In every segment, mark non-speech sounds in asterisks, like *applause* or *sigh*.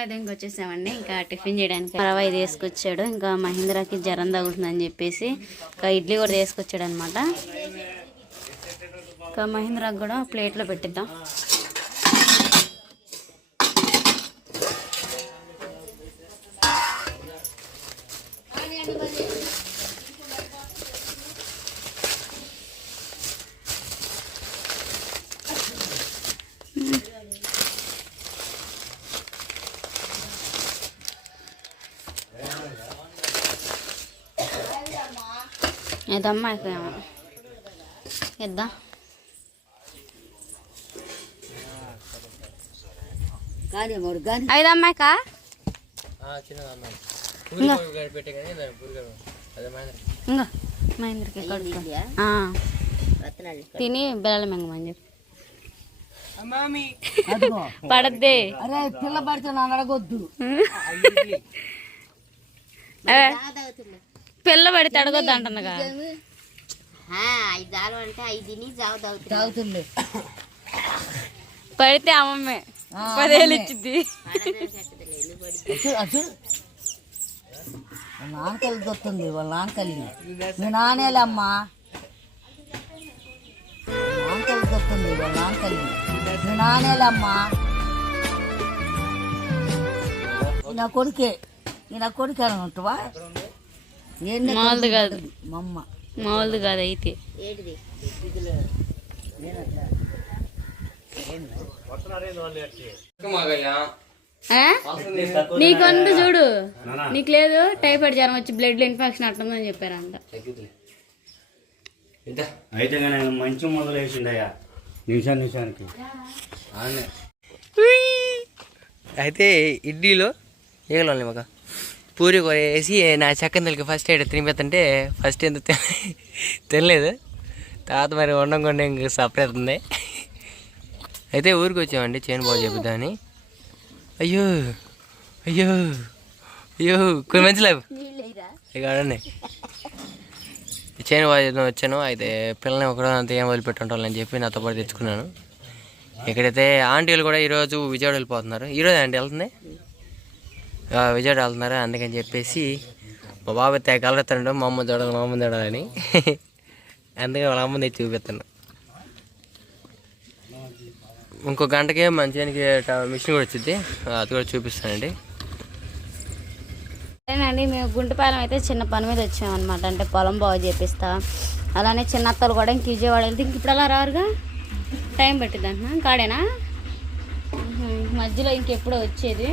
అయితే వచ్చేసామండి. ఇంకా టిఫిన్ చేయడానికి రవ ఇది వేసుకొచ్చాడు ఇంకా మహీంద్రాకి జ్వరం తగ్గుతుందని చెప్పేసి ఇంకా ఇడ్లీ కూడా వేసుకొచ్చాడు అనమాట ఇంకా మహీంద్రాకి కూడా ప్లేట్లో పెట్టిద్దాం. ఇదమ్మా అయిపోయాము? ఇద్దాం. ఐదమ్మాయికా? ఇంకా మహేంద్రకి కడుపు తిని బెల్లం మింగమని చెప్పి అదిగో. పడద్ది. అరే పిల్ల పడితే నన్ను అడగొద్దు. పిల్ల పడితే అడగొద్దు అంటుందిగా ఐదు దాలు అంటే ఐదు తిని జావ తాగుతుంది. పడితే అమ్మమ్మే పదేళ్ళు ఇచ్చింది నాన్నకల్లి దొరుకుతుంది వాళ్ళ నాన్నకల్లి. మీ నానేలమ్మా నాన్నకల్లి దొరుకుతుంది వాళ్ళ నాన్నకల్లి. మీ నానేలమ్మా నా కొడుకే ఈ నా కొడుకే అని ఉంటావా మామూలుది కాదు. మా అమ్మ మామూలుది కాదు అయితే? నీకొండు చూడు. నీకు లేదు టైఫాయిడ్ జ్వరం వచ్చి బ్లడ్ ఇన్ఫెక్షన్ అట్టుందని చెప్పారంట. అయితే కానీ ఆయన మంచి మొదలేసిండయ్యా నిమిషానికి. నిమిషానికి అయితే ఇడ్లీలో ఏగలు మాకు పూరి కూర వేసి నా చక్కనలకి ఫస్ట్ ఎయిడ్ తినిపోతుంటే ఫస్ట్ ఎంత తినలేదు. తర్వాత మరి వండం కొండ ఇంక సపరేట్ ఉంది అయితే ఊరికి వచ్చామండి చేను బాగు చెబుదామని అయ్యో అయ్యో అయ్యో కొన్ని మంచి లేవు. ఇక చేను బాగు చేద్దాం వచ్చాను. అయితే పిల్లల్ని ఒకరోజు అంత ఏం వదిలిపెట్టుంటాలని చెప్పి నాతో పాటు తెచ్చుకున్నాను. ఇక్కడైతే ఆంటీలు కూడా ఈరోజు విజయవాడ వెళ్ళిపోతున్నారు. ఈరోజు ఆంటీ వెళ్తుంది? విజయవాడ వెళ్తున్నారు? అందుకని చెప్పేసి మా బాబు తెగ కలరెత్తాడు మా అమ్మ చూడాలి మా అమ్మ చూడాలని. *laughs* అందుకని వాళ్ళ అమ్మని చూపిస్తాను ఇంకో గంటకే మంచిగానికి మిషన్ కూడా వచ్చింది అది కూడా చూపిస్తానండి. సరేనండి మేము గుంటపాలెం అయితే చిన్న పని మీద వచ్చామన్నమాట. అంటే పొలం బాగు చేపిస్తా. అలానే చిన్న అత్తలు కూడా ఇంక విజయవాడ వెళ్తే ఇంక ఇప్పుడు అలా రారుగా? టైం పెట్టిద్దాం అంటున్నా. కాడేనా? మధ్యలో ఇంకెప్పుడో వచ్చేది.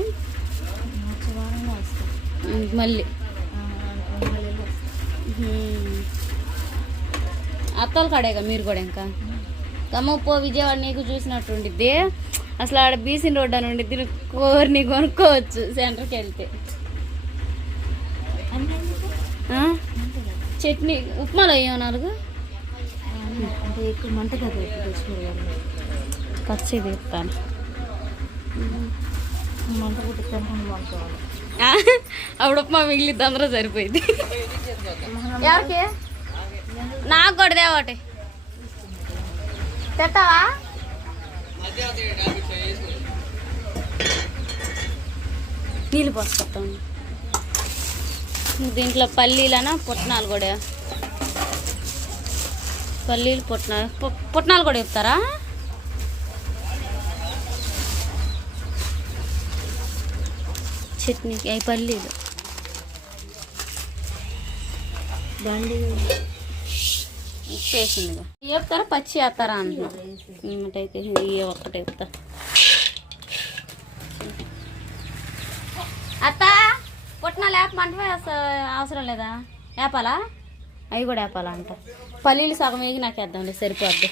మళ్ళీ. అత్తలు కాడేగా మీరు కూడా ఇంకా? కమ్మ పో విజయవాడ నీకు చూసినట్టు ఉండిద్ది. అసలు ఆడ బీసీన్ రోడ్ అని ఉండిద్ది. కోరిని కొనుక్కోవచ్చు సెంటర్కి వెళ్తే? చట్నీ ఉప్మాలో వేయో నాలుగు పచ్చి తీస్తాను. ఆ, అప్పుడు ఉప్మా మిగిలిద్ది అందరూ సరిపోయింది. ఎవరికి? నాకు కూడా దేవటి తెస్తావా నీళ్ళు పోసుకొస్తాను దీంట్లో పల్లీలనా పుట్నాలు కూడా. పల్లీలు పుట్నాలు పుట్నాలు కూడా చెప్తారా చట్నీకి అవి పల్లీలు చేసిందిగా చెప్తారా పచ్చి వేస్తారా అంటున్నా. అయితే ఇవి ఒక్కటే చెప్తా అత్త పుట్నాలు వేపమంటే అవసరం లేదా? వేపాలా అవి కూడా వేపాలా అంట. పల్లీలు సగం వేగి నాకు వేద్దాంలే సరిపోద్ది?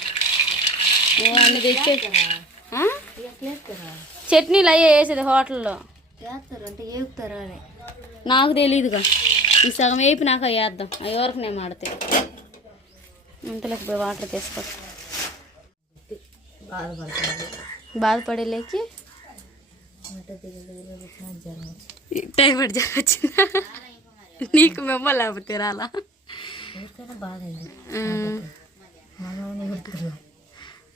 చట్నీలు అయ్యే వేసేది హోటల్లో. అంటే ఏగుతారా అని. నాకు తెలియదుగా ఈ సగం వేపి నాకు అవి వేద్దాం అవి వరకు నేను ఆడితే ఇంతలోకి పోయి వాటర్ తీసుకో. బాధపడేలేకి. టైఫాయిడ్ జ్వరం వచ్చిందా? నీకు మెమ్మ లేకపోతే రాలా?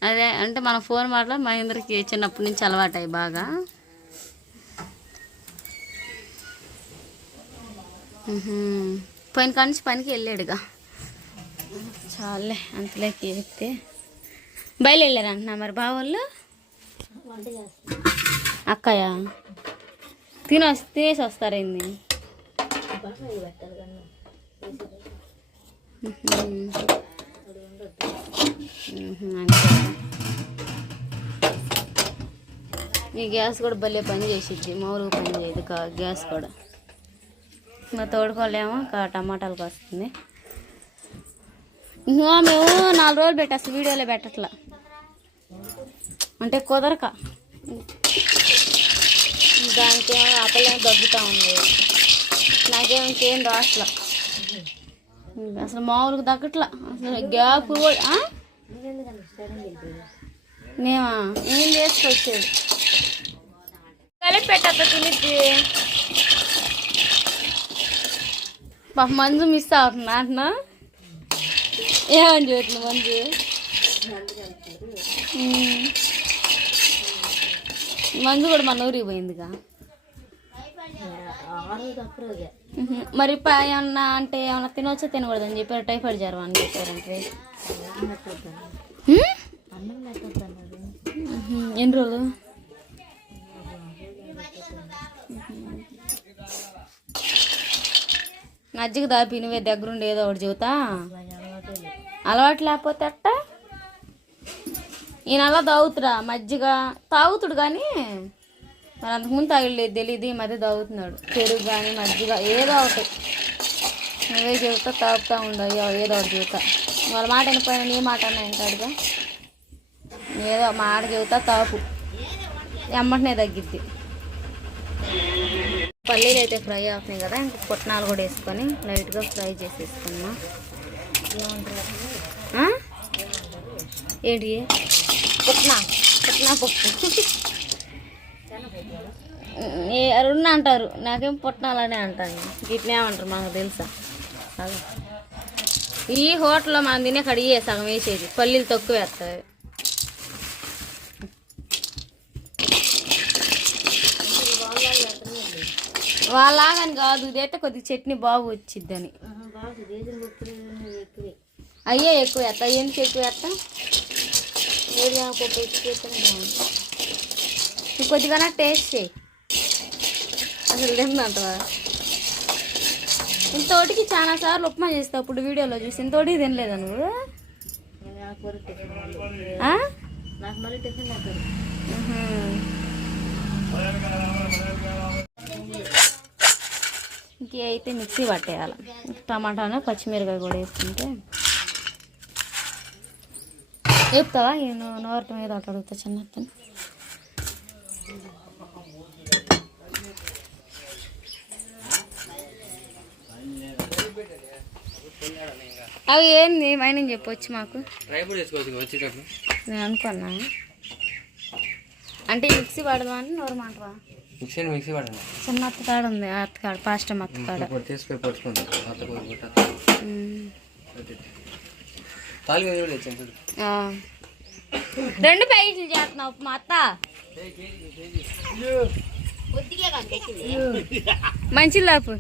అదే అంటే మన ఫోన్ మాటలు మహేంద్రకి చిన్నప్పటి నుంచి అలవాటాయి బాగా. పోయిన కాడి నుంచి పనికి వెళ్ళాడుగా. చాలే అంతలోకి ఎత్తే బయలుదేరారంటున్నా మరి బావోళ్ళు? అక్కయ్య? తిని తినేసి వస్తారేంది? ఈ గ్యాస్ కూడా భలే పని చేసిద్ది మామూలుగా పని చేయదు కా- గ్యాస్ కూడా. ఇంకా తోడుకోలేమో ఇంకా టమాటాలకు వస్తుంది ఇంకా మేము నాలుగు రోజులు పెట్టి వీడియోలో పెట్టట్లా. అంటే కుదరక. దానికేమో అప్పలేమో దగ్గుతూ ఉంది. నాకేమో ఇంకేం రాట్లా అసలు మామూలుగా తగ్గట్లా. అసలు గ్యాప్ కూడా మేమా ఏం చేసుకొచ్చేది కలిపి పెట్టద్ద తినిద్ది. పాప మంజు మిస్ అవుతుంది ఏమని చూస్తుంది మంజు. మంజు కూడా మన ఊరికి పోయిందిగా. మరి ప- ఏమన్నా అంటే ఏమన్నా తినవచ్చో తినకూడదని చెప్పారు టైఫాయిడ్ జ్వరం అని చెప్పారంటే. ఎన్ని రోజులు మజ్జిగ దాపి నువ్వే దగ్గరుండి ఏదో ఒకటి చెబుతా? అలవాటు లేకపోతే అట్ట? ఈయన అలా తాగుతురా మజ్జిగ? తాగుతుడు కానీ మరి అంతకుముందు తాగలేదు తెలియదు ఈ మధ్య తాగుతున్నాడు. పెరుగు కానీ మజ్జిగ ఏదో ఒకటి. నువ్వే చెబుతా తాగుతా ఉండవు ఏదో ఒకటి చెబుతా. వాళ్ళ మాట వినిపోయినా నీ మాట అన్నా వింటాడుగా? ఏదో మాట చెబుతా తాపు ఎమ్మటనే తగ్గిద్ది. పల్లీలు అయితే ఫ్రై అవుతున్నాయి కదా ఇంక పుట్నాలు కూడా వేసుకొని లైట్గా ఫ్రై చేసేసుకున్నా ఏంటి? పుట్నా పుట్నా పప్పు. అరుణ అంటారు నాకేం పుట్నాలనే అంటాను గిట్నే అంటారు మాకు తెలుసా? అదే. ఈ హోటల్లో మనం తినే కడిగే సగం వేసేది పల్లీలు తక్కువ వేస్తాయి. వాళ్ళలాగని కాదు ఇదైతే కొద్దిగా చట్నీ బాగా వచ్చిద్దని. అయ్యే ఎక్కువ వేస్తా ఎందుకు ఎక్కువ వేస్తా వేడి పప్పు ఎక్కువ వేస్తేనే బాగుంది నువ్వు కొద్దిగా టేస్ట్ చేయి. అసలు తిందంటవా ఇంతోటికి చాలా సార్లు ఉప్మా చేస్తావు అప్పుడు వీడియోలో చూసి. ఇంతోటికి తినలేదా నువ్వు? ఆ? ఉహు. ఇంకే అయితే మిక్సీ పట్టేయాలి. టమాటాను పచ్చిమిరకాయ కూడా వేసుకుంటే. వేపుతావా? నేను నోరటం ఏదో ఒకటి అడుగుతా చిన్న అవి ఏంది? మైనింగ్ చెప్పొచ్చు మాకు. నేను అనుకున్నా. అంటే మిక్సీ పడదామని నోరు మాటవా మిక్సీ మిక్సీ పడండి చిన్న అత్తకాడ ఉంది ఆ అత్తకాడ పాస్టమ్ అత్తకాడ ఇప్పుడు తీసుకుపోయి పట్టుకుంటాం అత్త. తాలి. రెండు ప్యాకెట్లు చేస్తున్నావు మా అత్త. మంచి లాపు.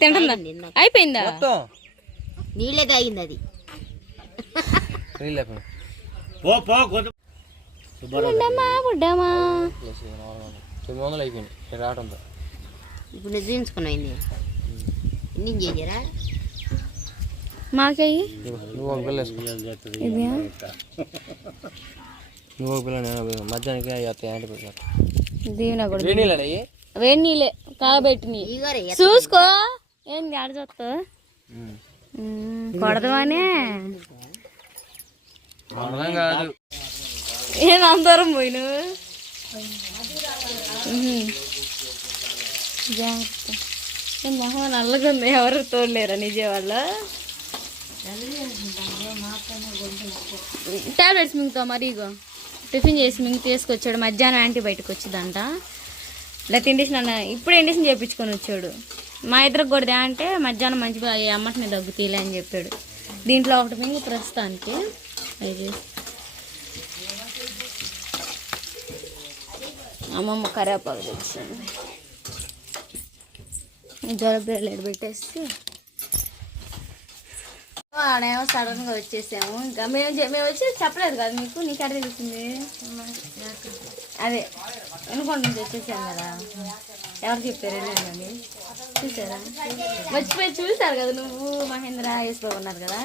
తింటుందా? అయిపోయిందా? నీళ్ళే తాగింది అది. తొమ్మిది వందలు అయిపోయింది. రావడంతో ఇప్పుడు నువ్వు చూపించుకున్నాయింది ఎన్ని చేసారా మాకయ్యి? నువ్వు ఒక పిల్ల నువ్వు ఒక పిల్ల నేను. మధ్యాహ్నానికి దీవెన కూడా వేడి నీళ్ళు చూసుకో. ఏంది ఆడ చూస్తా కొడదామనే. కాదు. ఏం అందరం పోయిను జాగ్రత్త. ఏ మొహం నల్లగా ఉంది ఎవరు తోడలేరా నిజవాళ్ళ? టాబ్లెట్స్ మింగుతా మరి ఇగో? టిఫిన్ చేసి మింగి తీసుకొచ్చాడు మధ్యాహ్నం యాంటీబయాటిక్ వచ్చిందంట. ఇలా తిండేసి నన్ను ఇప్పుడు ఇండేషన్ చేయించుకొని వచ్చాడు. మా ఇద్దరికి కూడా అంటే మధ్యాహ్నం మంచిగా ఈ అమ్మటిని దగ్గు తీయలే అని చెప్పాడు. దీంట్లో ఒకటి మింగి ప్రస్తుతానికి. అది అమ్మమ్మ కరేపాకు తెచ్చింది ఈ జొలబీరలు ఆడేమో సడన్గా వచ్చేసాము. ఇంకా మేము మేము వచ్చి చెప్పలేదు కదా మీకు? నీకు ఎక్కడ తెలిసింది? అదే. అనుకోండి నుంచి వచ్చేసాం కదా. ఎవరు చెప్పారు వెళ్ళండి చూసారా? మర్చిపోయి చూసారు కదా నువ్వు మహేంద్ర యేసుబాబు ఉన్నారు కదా.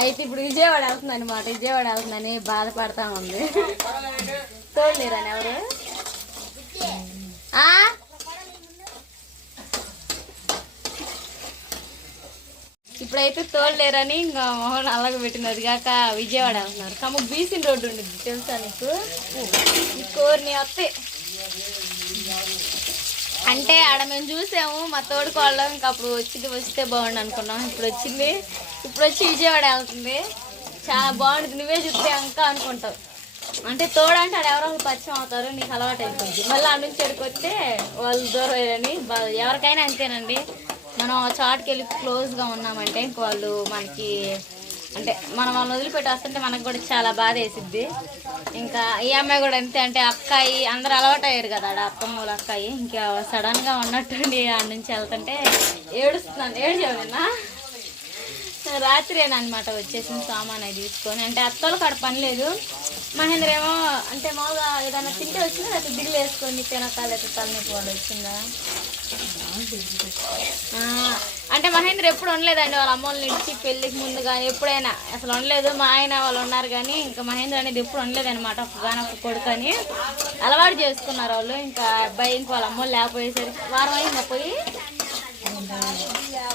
అయితే ఇప్పుడు విజయవాడ వెళ్తుంది అనమాట విజయవాడ వెళ్తుందని బాధపడతా ఉంది. తోడలేరని ఎవరు? ఇప్పుడైతే తోడలేరని ఇంకా మొహన్ అలాగే పెట్టినది కాక విజయవాడ అంటున్నారు కమ్మ బీసీ రోడ్డు ఉండేది తెలుసా నీకు? ఈ కోరిని వస్తే. అంటే ఆడ మేము చూసాము మా తోడుకోళ్ళం ఇంకా అప్పుడు వచ్చింది వస్తే బాగుండు అనుకున్నాం. ఇప్పుడు వచ్చింది. ఇప్పుడు వచ్చి విజయవాడ వెళ్తుంది. చాలా బాగుంటుంది నువ్వే చూస్తే ఇంకా అనుకుంటావు. అంటే తోడంటే ఆడ ఎవరో పరిచయం అవుతారు నీకు అలవాటు అయిపోయింది. మళ్ళీ ఆడ నుంచి ఎక్కడికి వస్తే వాళ్ళు దూరం ఎవరికైనా అంతేనండి. మనం ఆ చాటుకి వెళ్ళి క్లోజ్గా ఉన్నామంటే ఇంక వాళ్ళు మనకి అంటే మనం వాళ్ళని వదిలిపెట్టి వస్తుంటే మనకు కూడా చాలా బాధ వేసిద్ది. ఇంకా ఈ అమ్మాయి కూడా అంతే అంటే అక్కాయి అందరు అలవాటు అయ్యారు కదా ఆడ అత్తమ్మూల అక్కాయి. ఇంకా సడన్గా ఉన్నట్టుండి ఆడ నుంచి వెళ్తుంటే ఏడుస్తున్నాను. ఏడ్చేవన్నా రాత్రి అనమాట వచ్చేసింది సామాన్ అవి తీసుకొని. అంటే అత్తలు కాడ పని లేదు. మహేంద్ర ఏమో అంటే మామూలుగా ఏదైనా తింటే వచ్చిందా? లేకపోతే దిగులు వేసుకొని తినక లేకపోతే తలనొప్పి వాళ్ళు వచ్చిందా? అంటే మహేంద్ర ఎప్పుడు ఉండలేదండి వాళ్ళ అమ్మ వాళ్ళ నుంచి పెళ్ళికి ముందు కానీ ఎప్పుడైనా. అసలు ఉండలేదు మా ఆయన వాళ్ళు ఉన్నారు కానీ ఇంకా మహేంద్ర అనేది ఎప్పుడు ఉండలేదన్నమాట ఒక ఒక్కగానొక్క కొడుకు అని అలవాటు చేసుకున్నారు వాళ్ళు ఇంకా అబ్బాయి ఇంకా వాళ్ళ అమ్మ లేకపోయేసరికి. వారం అయిందా పోయి?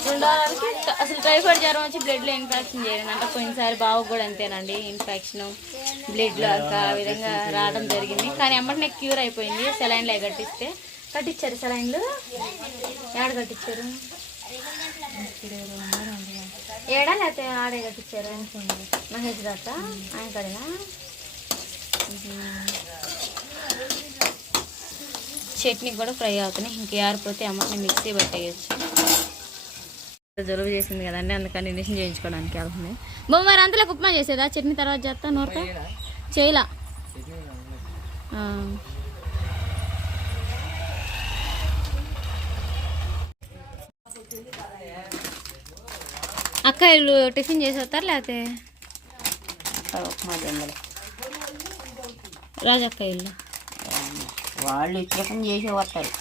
రెండో వారానికి అసలు టైఫాయిడ్ జ్వరం వచ్చి బ్లడ్లో ఇన్ఫెక్షన్ చేయండి అంటే పోయినసారి బావకు కూడా అంతేనండి. ఇన్ఫెక్షన్ బ్లడ్లో అక్క ఆ విధంగా రావడం జరిగింది. కానీ ఎమ్మటనే క్యూర్ అయిపోయింది. సెలైన్లు కట్టిస్తే. కట్టించారు సెలైన్లు ఏడ కట్టించారు ఏడా లేకపోతే ఆడే కట్టించారు మహేష్ దత్త ఆయన కడినా? చట్నీ కూడా ఫ్రై అవుతున్నాయి. ఇంక ఏరిపోతే అమ్మని మిక్సీ పట్టేయచ్చు. జలుబు చేసింది కదండి అందుకని ఇంజక్షన్ చేయించుకోవడానికి వెళ్తుంది. బొమ్మ మరి అంతలోకి ఉప్మా చేసేదా? చట్నీ తర్వాత చేస్తా నూరత చేయలా? అక్క వీళ్ళు టిఫిన్ చేసి వస్తారు లేకపోతే? రాజక్క ఇల్లు వాళ్ళు టిఫిన్ చేసి వస్తారు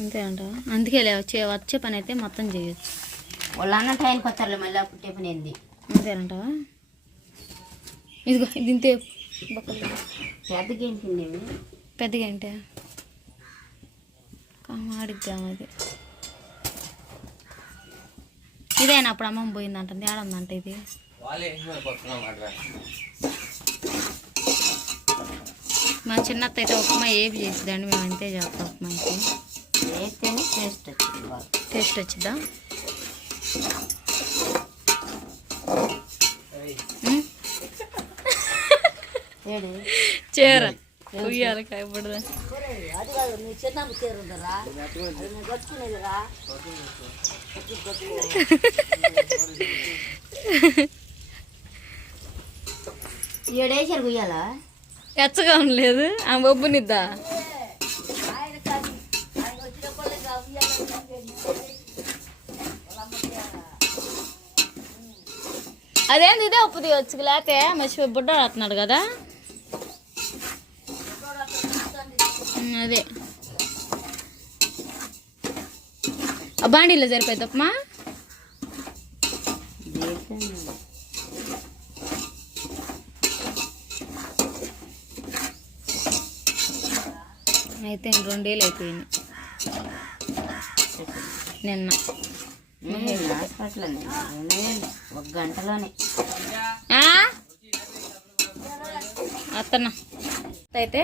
అంతే అంటావా అందుకే లే వచ్చే వచ్చే పని అయితే మొత్తం చేయొచ్చు. వాళ్ళు అన్న టైంకి వస్తారు మళ్ళీ అప్పుడు టిఫిన్ ఏంది? అంతేనంటావా? ఇదిగో ఇది ఇంతే. బొక్కలు పెద్దకి ఏంటి పెద్దగా అంటే ఆడిద్దాం అది. ఇదేనా అప్పుడు అమ్మమ్మ పోయిందంట ఏడుందంట ఇది వాళ్ళే పడుతున్నాం మాట మా చిన్నత్త అయితే ఉప్మా ఏపి చేసిద్దండి? మేము అంతే చేస్తాం ఉప్మాకి వేస్తేనే టేస్ట్ వచ్చింది టేస్ట్? ఏడు? చీర. ఉయ్యాలి కాయపడదా ఏడేసారు కుయ్యాలా ఎచ్చగా ఉండలేదు ఆమె బొబ్బునిద్దా అదేంది ఇదే ఉప్పు తీయచ్చు లేకపోతే మర్చిపోయి బుడ్డ రాస్తున్నాడు కదా. ఉమ్, అదే. ఆ బాండీలో సరిపోయింది ఉప్మా అయితే రెండేళ్ళు అయిపోయింది. నిన్న. ఒక గంటలోనే? అత్తన్న. అయితే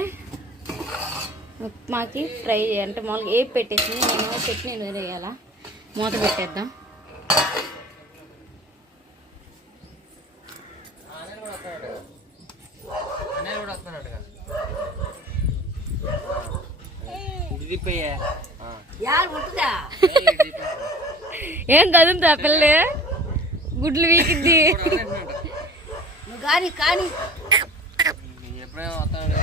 ఉప్మాకి ఫ్రై అంటే మామూలుగా ఏ పెట్టేసి నేను చట్నీ వేయాలా మూత పెట్టేద్దాం. ఏం కదుంతా పిల్ల? గుడ్లు వీకిద్ది. నువ్వు కానీ కానీ. ఎప్పుడైనా వస్తాడు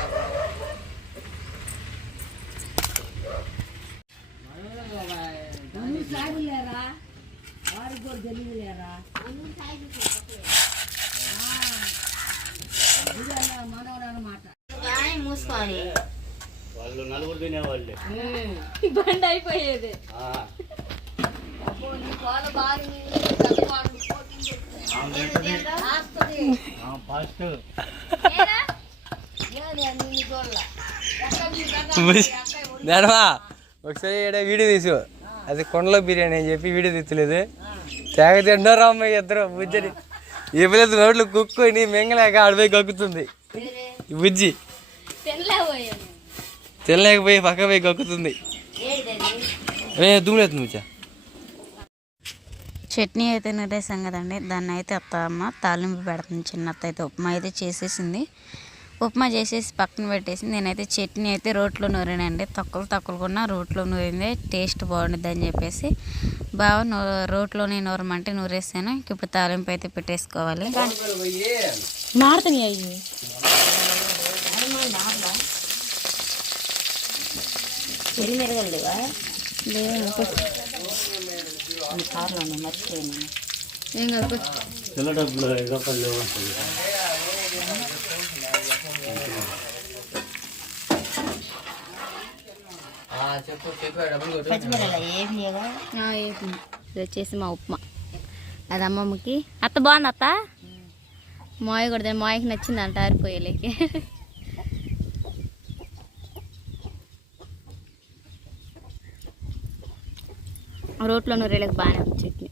కూడా తెలియలేరా మనవడు అనమాట కానీ మూసుకొని వాళ్ళు నలుగురు తినేవాళ్ళే. బండి అయిపోయేది. ఫస్ట్. ధర్మా ఒకసారి ఈడ వీడియో తీసు అది కొండలో బిర్యానీ అని చెప్పి వీడియో తీస్తలేదు. తేగ తింటారు అమ్మాయి ఇద్దరు? బుజ్జని. ఈ పిల్లలు నోట్లు కుక్కొని మింగలేక ఆడిపోయి కక్కుతుంది. ఈ బుజ్జి. తినలేకపోయాను. తినలేకపోయి పక్క పోయి కక్కుతుంది ఏ దుమ్ములేదు బుజ్జా చట్నీ అయితే నూరేసాం కదండి దాన్ని అయితే అత్త అమ్మ తాలింపు పెడుతుంది చిన్న అత్త అయితే. ఉప్మా అయితే చేసేసింది. ఉప్మా చేసేసి పక్కన పెట్టేసి నేనైతే చట్నీ అయితే రోట్లో నూరానండి. తక్కువ తక్కువకున్న రోట్లో నూరిందే టేస్ట్ బాగుంటుంది అని చెప్పేసి బాగా నూ రోట్లోనే నూరమంటే నూరేసాను. ఇప్పుడు తాలింపు అయితే పెట్టేసుకోవాలి. ఎరిమిరగలేవా? లేదు కార్లో మర్చిపోయాను. ఏం కాదు పిల్ల డబ్బులు ఐదు రూపాయలు లేవు? అంటుంది. లేవా. ఇది వచ్చేసి మా ఉప్మా. అది అమ్మమ్మకి. అత్త బాగుంది అత్త? మాయ కూడా మాయకి నచ్చింది అంట ఆరిపోయేలేకి. రోట్లో నూరేళ్ళకి బాగానే వచ్చేది చట్నీ